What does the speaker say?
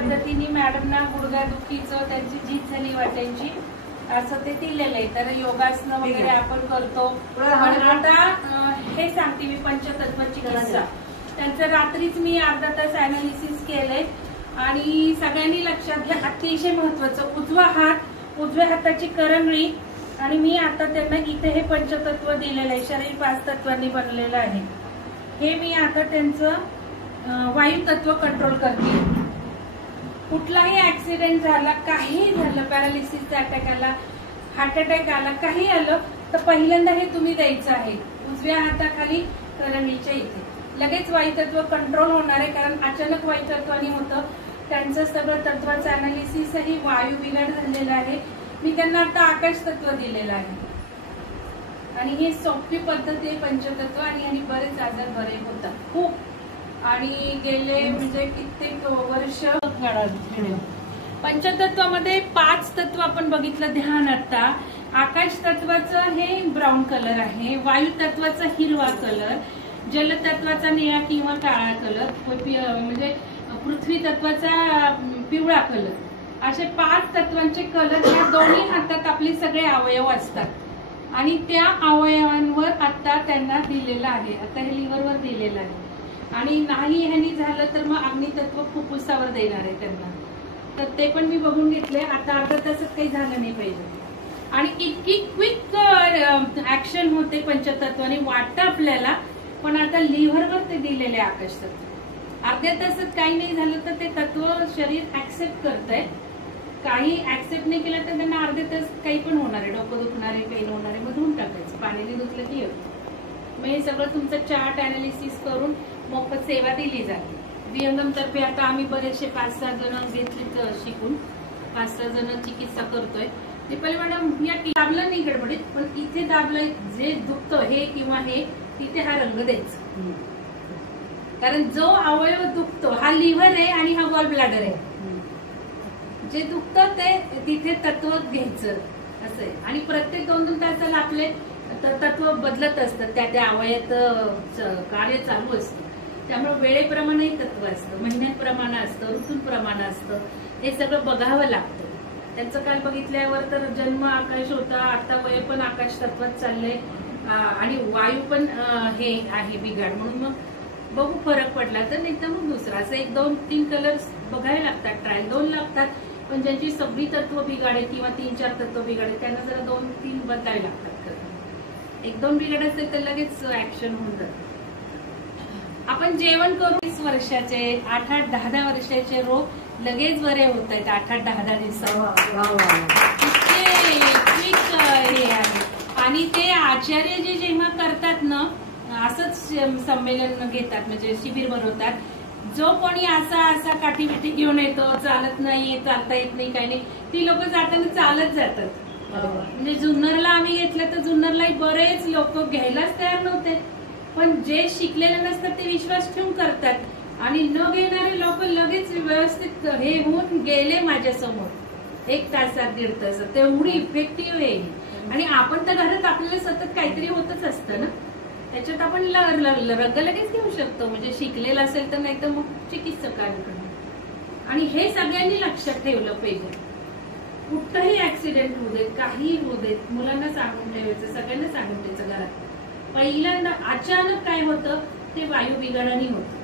पद्धतीने मॅडमना गुडघ्यादुखीचं त्यांची झीज झाली वाटायची असं ते दिलेलं आहे. तर योगासनं वगैरे आपण करतो. पण आता हे सांगते मी पंचतत्व चिकित्सा त्यांचं रात्रीच मी अर्धा तास अनालिसिस केलंय आणि सगळ्यांनी लक्षात घ्या अतिशय महत्वाचं उजव्या हाताची करंगळी आणि मी आता त्यांना इथे हे पंचतत्व दिलेलं आहे. शरीर 5 तत्वांनी बनलेलं आहे. हे मी आता त्यांचं वायू तत्व कंट्रोल करते. कुठलाही ऍक्सिडेंट झाला काही झालं पॅरालिसिसचा अटॅक आला हार्ट अटॅक आला काही आलं तर पहिल्यांदा हे तुम्ही द्यायचं आहे उजव्या हाताखाली करंगळीच्या इथे. लगेच वायुतत्व कंट्रोल होणार आहे कारण अचानक वायुतत्वाने होतं. त्यांचं सगळं तत्वाचं अनालिसिसही वायू बिघाड झालेला आहे. मी त्यांना आता आकाश तत्व दिलेलं आहे आणि ही सोपी पद्धत आहे पंचतत्व आणि यांनी बरेच आजार बरे होतात खूप आणि गेले म्हणजे कित्येक वर्ष. पंचतत्वामध्ये 5 तत्व आपण बघितलं ध्यान. आता आकाश तत्वाचं हे ब्राऊन कलर आहे, वायू तत्वाचा हिरवा कलर, जलतत्वाचा निळा किंवा काळा कलर, म्हणजे पृथ्वी तत्वाचा पिवळा कलर. असे 5 तत्वांचे कलर या दोन्ही हातात आपले सगळे अवयव असतात आणि त्या अवयवांवर आता त्यांना दिलेलं आहे. आता हे लिव्हरवर दिलेलं आहे आणि नाही ह्यांनी झालं तर मग अग्नितत्व फुफ्फुसावर देणार आहे त्यांना. तर ते पण मी बघून घेतले. आता अर्धा तासात काही झालं नाही पाहिजे आणि इतकी क्विक ऍक्शन होते पंचतत्वाने वाटतं आपल्याला. पण आता लिव्हरवर ते दिलेले आकाश तत्व अर्ध्या तासात काही नाही झालं तर ते तत्व शरीर ऍक्सेप्ट करतंय. काही ऍक्सेप्ट नाही केलं तर त्यांना अर्धे तास काही पण होणार आहे, डोकं दुखणार आहे, पेन होणार आहे, मग धुवून टाकायचं पाण्याने धुतलं की होतं. मग हे सगळं तुमचं चार्ट अनालिसिस करून मोफत सेवा दिली जाते. विहंगम तर्फे आता आम्ही बरेचसे 5-6 जण घेतले शिकून 5-6 जण चिकित्सा करतोय. ते पहिले मॅडम या दाबलं नाही गडबडीत पण इथे दाबलं जे दुखतं हे किंवा हे तिथे हा रंग द्यायचा कारण जो अवयव दुखतो हा लिव्हर आहे आणि हा गॉल ब्लॅडर आहे. जे दुखतं ते तिथे तत्व घ्यायचं असं आहे आणि प्रत्येक 2-2 तासाला आपले तत्व बदलत असतं. त्या अवयवाचं कार्य चालू असतं. त्यामुळे वेळेप्रमाणे तत्व असतं, महिन्याप्रमाणे असतं, ऋतूंप्रमाणे असतं. हे सगळं बघावं लागतं. त्यांचं काल बघितल्यावर तर जन्म आकाश होता, आता वय पण आकाश तत्वात चाललंय आणि वायू पण हे आहे बिघाड. म्हणून मग बघू फरक पडला तर नाही तर मग दुसरा असं 1-2-3 कलर बघायला लागतात. ट्रायल 2 लागतात. पण ज्यांची सगळी तत्व बिघाडे किंवा 3-4 तत्व बिघाडे त्यांना जरा 2-3 बदलावे लागतात. 1-2 बिघाड असेल तर लगेच ऍक्शन होऊन जातं. आपण जेवण करून 20 वर्षाचे 8-10 वर्षाचे रोग लगेच बरे होत आहेत 8-10 दिवसात. हे आहे आणि ते आचार्य जे जेव्हा करतात ना असंच संमेलन घेतात म्हणजे शिबिर भरवतात. जो कोणी असा काठीबिठी घेऊन येतो चालत नाही चालता येत नाही काही नाही ती लोक जाताना चालत जातात. म्हणजे जुन्नरला आम्ही घेतलं तर जुन्नरलाही बरेच लोक घ्यायलाच तयार नव्हते. पण जे शिकलेले नसतात ते विश्वास ठेवून करतात आणि न घेणारे लोक लगेच व्यवस्थित हे होऊन गेले माझ्या समोर 1 तासात 1.5 तासात. तेवढी इफेक्टिव्ह आहे आणि आपण तर घरात आपल्याला सतत काहीतरी होतच असतं ना त्याच्यात आपण रंग लगेच घेऊ शकतो. म्हणजे शिकलेलं असेल तर नाही तर मग चिकित्सकांकडे. आणि हे सगळ्यांनी लक्षात ठेवलं पाहिजे. कुठंही ऍक्सिडेंट होऊ देत काही होऊ देत मुलांना सांगून ठेवायचं सगळ्यांना सांगून ठेवायचं. घरात पहिल्यांदा अचानक काय होतं ते वायू बिघाडाने होतं.